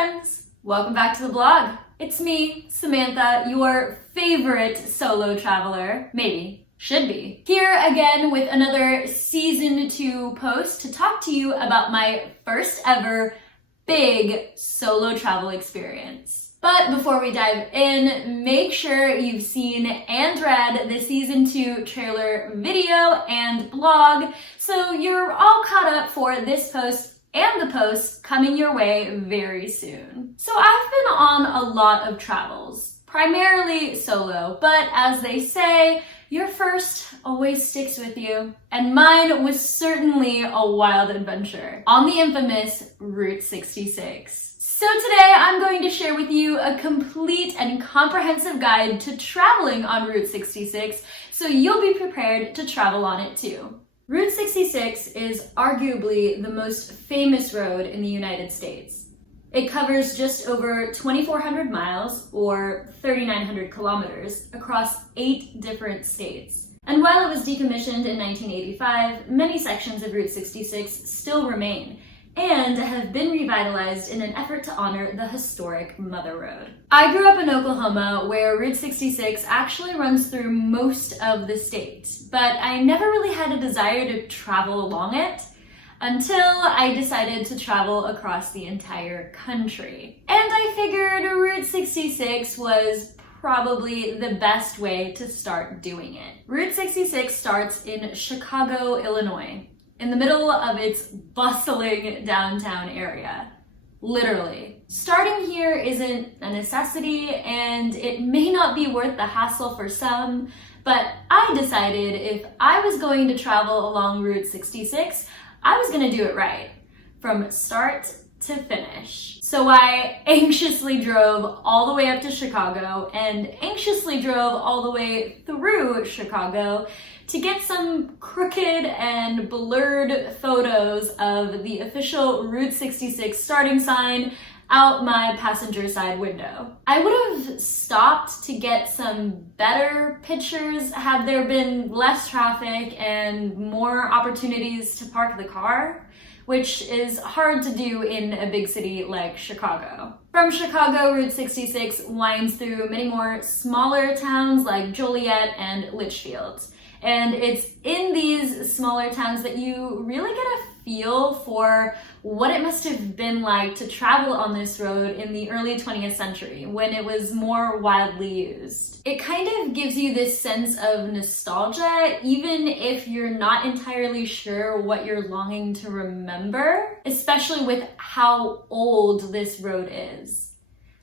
friends! Welcome back to the blog. It's me, Samantha, your favorite solo traveler. Maybe. Should be. Here again with another season 2 post to talk to you about my first ever big solo travel experience. But before we dive in, make sure you've seen and read the season 2 trailer video and blog so you're all caught up for this post and the posts coming your way very soon. So I've been on a lot of travels, primarily solo, but as they say, your first always sticks with you. And mine was certainly a wild adventure on the infamous Route 66. So today I'm going to share with you a complete and comprehensive guide to traveling on Route 66 so you'll be prepared to travel on it too. Route 66 is arguably the most famous road in the United States. It covers just over 2,400 miles, or 3,900 kilometers, across 8 different states. And while it was decommissioned in 1985, many sections of Route 66 still remain, and have been revitalized in an effort to honor the historic Mother Road. I grew up in Oklahoma, where Route 66 actually runs through most of the state, but I never really had a desire to travel along it until I decided to travel across the entire country. And I figured Route 66 was probably the best way to start doing it. Route 66 starts in Chicago, Illinois, in the middle of its bustling downtown area. Literally. Starting here isn't a necessity, and it may not be worth the hassle for some, but I decided if I was going to travel along Route 66, I was gonna do it right, from start to finish. So I anxiously drove all the way up to Chicago and anxiously drove all the way through Chicago to get some crooked and blurred photos of the official Route 66 starting sign out my passenger side window. I would have stopped to get some better pictures had there been less traffic and more opportunities to park the car, which is hard to do in a big city like Chicago. From Chicago, Route 66 winds through many more smaller towns like Joliet and Litchfield. And it's in these smaller towns that you really get a feel for what it must have been like to travel on this road in the early 20th century when it was more widely used. It kind of gives you this sense of nostalgia, even if you're not entirely sure what you're longing to remember, especially with how old this road is.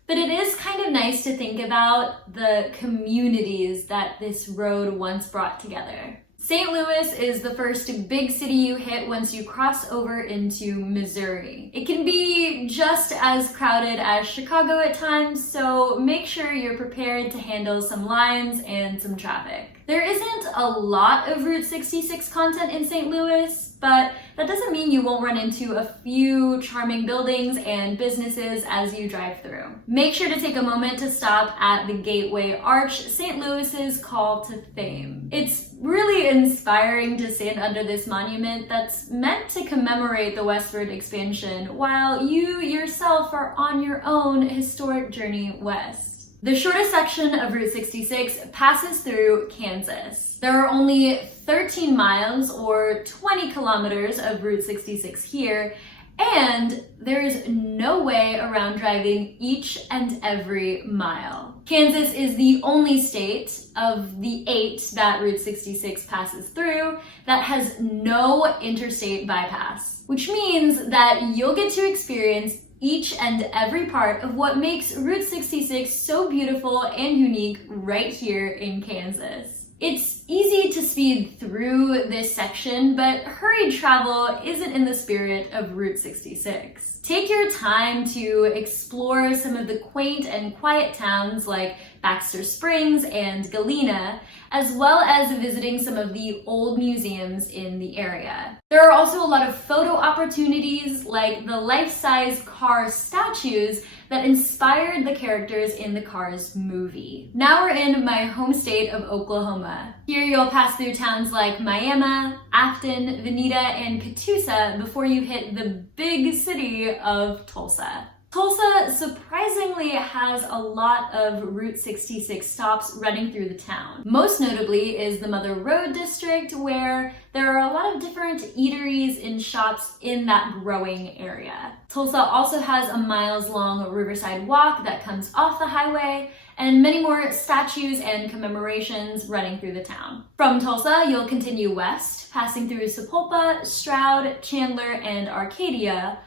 But it is kind of nice to think about the communities that this road once brought together. St. Louis is the first big city you hit once you cross over into Missouri. It can be just as crowded as Chicago at times, so make sure you're prepared to handle some lines and some traffic. There isn't a lot of Route 66 content in St. Louis, but that doesn't mean you won't run into a few charming buildings and businesses as you drive through. Make sure to take a moment to stop at the Gateway Arch, St. Louis's call to fame. It's really inspiring to stand under this monument that's meant to commemorate the westward expansion while you yourself are on your own historic journey west. The shortest section of Route 66 passes through Kansas. There are only 13 miles or 20 kilometers of Route 66 here, and there is no way around driving each and every mile. Kansas is the only state of the 8 that Route 66 passes through that has no interstate bypass, which means that you'll get to experience each and every part of what makes Route 66 so beautiful and unique right here in Kansas. It's easy to speed through this section, but hurried travel isn't in the spirit of Route 66. Take your time to explore some of the quaint and quiet towns like Baxter Springs and Galena, as well as visiting some of the old museums in the area. There are also a lot of photo opportunities like the life-size Cars statues that inspired the characters in the Cars movie. Now we're in my home state of Oklahoma. Here you'll pass through towns like Miami, Afton, Veneta, and Catoosa before you hit the big city of Tulsa. Tulsa surprisingly has a lot of Route 66 stops running through the town. Most notably is the Mother Road district, where there are a lot of different eateries and shops in that growing area. Tulsa also has a miles-long Riverside Walk that comes off the highway, and many more statues and commemorations running through the town. From Tulsa, you'll continue west, passing through Sapulpa, Stroud, Chandler, and Arcadia,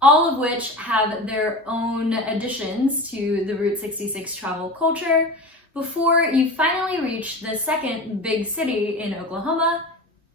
all of which have their own additions to the Route 66 travel culture, before you finally reach the second big city in Oklahoma,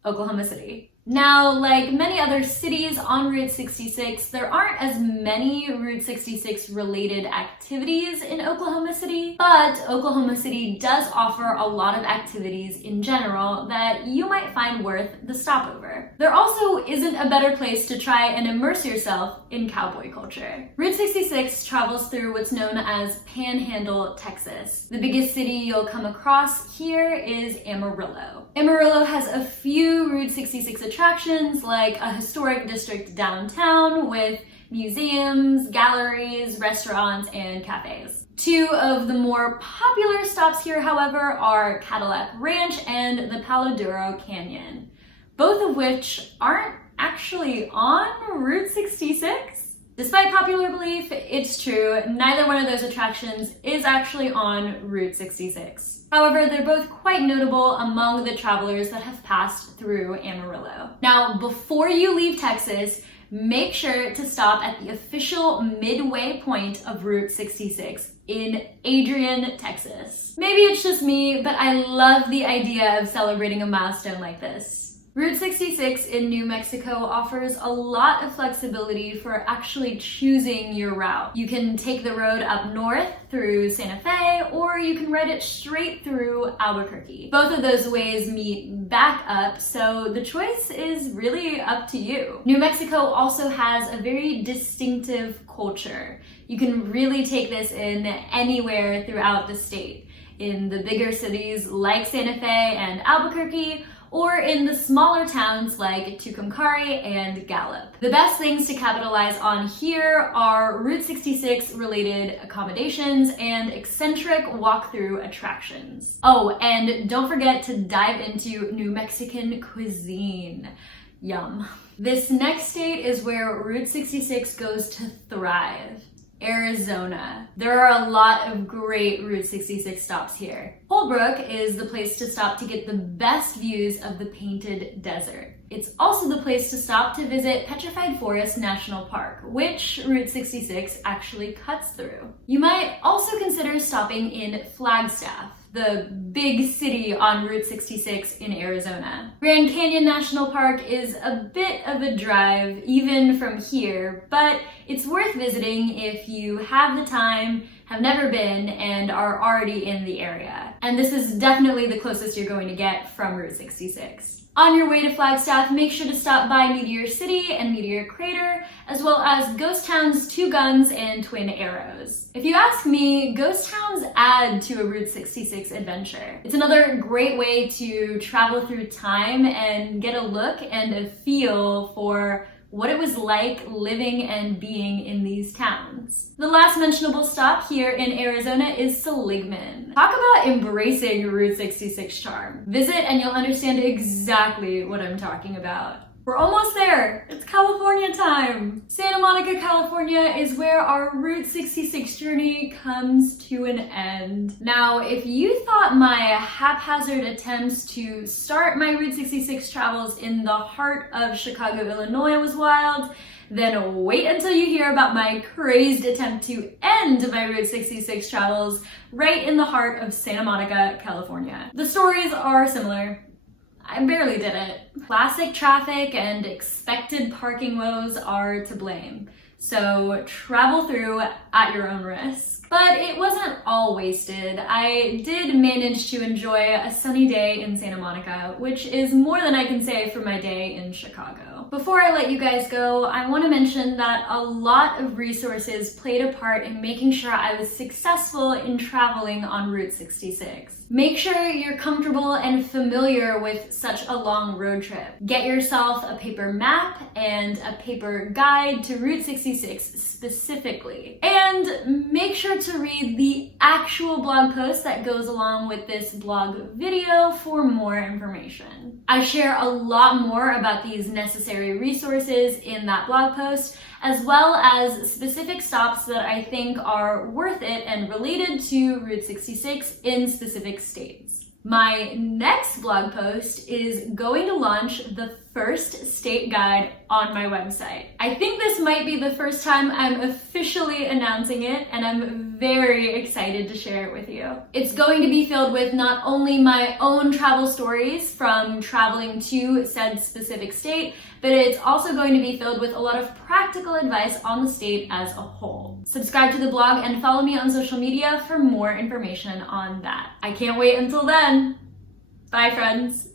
Oklahoma City. Now, like many other cities on Route 66, there aren't as many Route 66 related activities in Oklahoma City, but Oklahoma City does offer a lot of activities in general that you might find worth the stopover. There also isn't a better place to try and immerse yourself in cowboy culture. Route 66 travels through what's known as Panhandle, Texas. The biggest city you'll come across here is Amarillo. Amarillo has a few Route 66 attractions, like a historic district downtown with museums, galleries, restaurants, and cafes. Two of the more popular stops here, however, are Cadillac Ranch and the Palo Duro Canyon, both of which aren't actually on Route 66. Despite popular belief, it's true, neither one of those attractions is actually on Route 66. However, they're both quite notable among the travelers that have passed through Amarillo. Now, before you leave Texas, make sure to stop at the official midway point of Route 66 in Adrian, Texas. Maybe it's just me, but I love the idea of celebrating a milestone like this. Route 66 in New Mexico offers a lot of flexibility for actually choosing your route. You can take the road up north through Santa Fe, or you can ride it straight through Albuquerque. Both of those ways meet back up, so the choice is really up to you. New Mexico also has a very distinctive culture. You can really take this in anywhere throughout the state, in the bigger cities like Santa Fe and Albuquerque, or in the smaller towns like Tucumcari and Gallup. The best things to capitalize on here are Route 66 related accommodations and eccentric walkthrough attractions. Oh, and don't forget to dive into New Mexican cuisine. Yum. This next state is where Route 66 goes to thrive. Arizona. There are a lot of great Route 66 stops here. Holbrook is the place to stop to get the best views of the Painted Desert. It's also the place to stop to visit Petrified Forest National Park, which Route 66 actually cuts through. You might also consider stopping in Flagstaff, the big city on Route 66 in Arizona. Grand Canyon National Park is a bit of a drive, even from here, but it's worth visiting if you have the time, have never been, and are already in the area. And this is definitely the closest you're going to get from Route 66. On your way to Flagstaff, make sure to stop by Meteor City and Meteor Crater, as well as Ghost Town's Two Guns and Twin Arrows. If you ask me, ghost towns add to a Route 66 adventure. It's another great way to travel through time and get a look and a feel for what it was like living and being in these towns. The last mentionable stop here in Arizona is Seligman. Talk about embracing Route 66 charm. Visit and you'll understand exactly what I'm talking about. We're almost there. It's California time. Santa Monica, California is where our Route 66 journey comes to an end. Now, if you thought my haphazard attempts to start my Route 66 travels in the heart of Chicago, Illinois was wild, then wait until you hear about my crazed attempt to end my Route 66 travels right in the heart of Santa Monica, California. The stories are similar. I barely did it. Classic traffic and expected parking woes are to blame, so travel through at your own risk. But it wasn't all wasted. I did manage to enjoy a sunny day in Santa Monica, which is more than I can say for my day in Chicago. Before I let you guys go, I want to mention that a lot of resources played a part in making sure I was successful in traveling on Route 66. Make sure you're comfortable and familiar with such a long road trip. Get yourself a paper map and a paper guide to Route 66 specifically. And make sure to read the actual blog post that goes along with this blog video for more information. I share a lot more about these necessary resources in that blog post, as well as specific stops that I think are worth it and related to Route 66 in specific states. My next blog post is going to launch the first state guide on my website. I think this might be the first time I'm officially announcing it, and I'm very excited to share it with you. It's going to be filled with not only my own travel stories from traveling to said specific state, but it's also going to be filled with a lot of practical advice on the state as a whole. Subscribe to the blog and follow me on social media for more information on that. I can't wait until then. Bye, friends.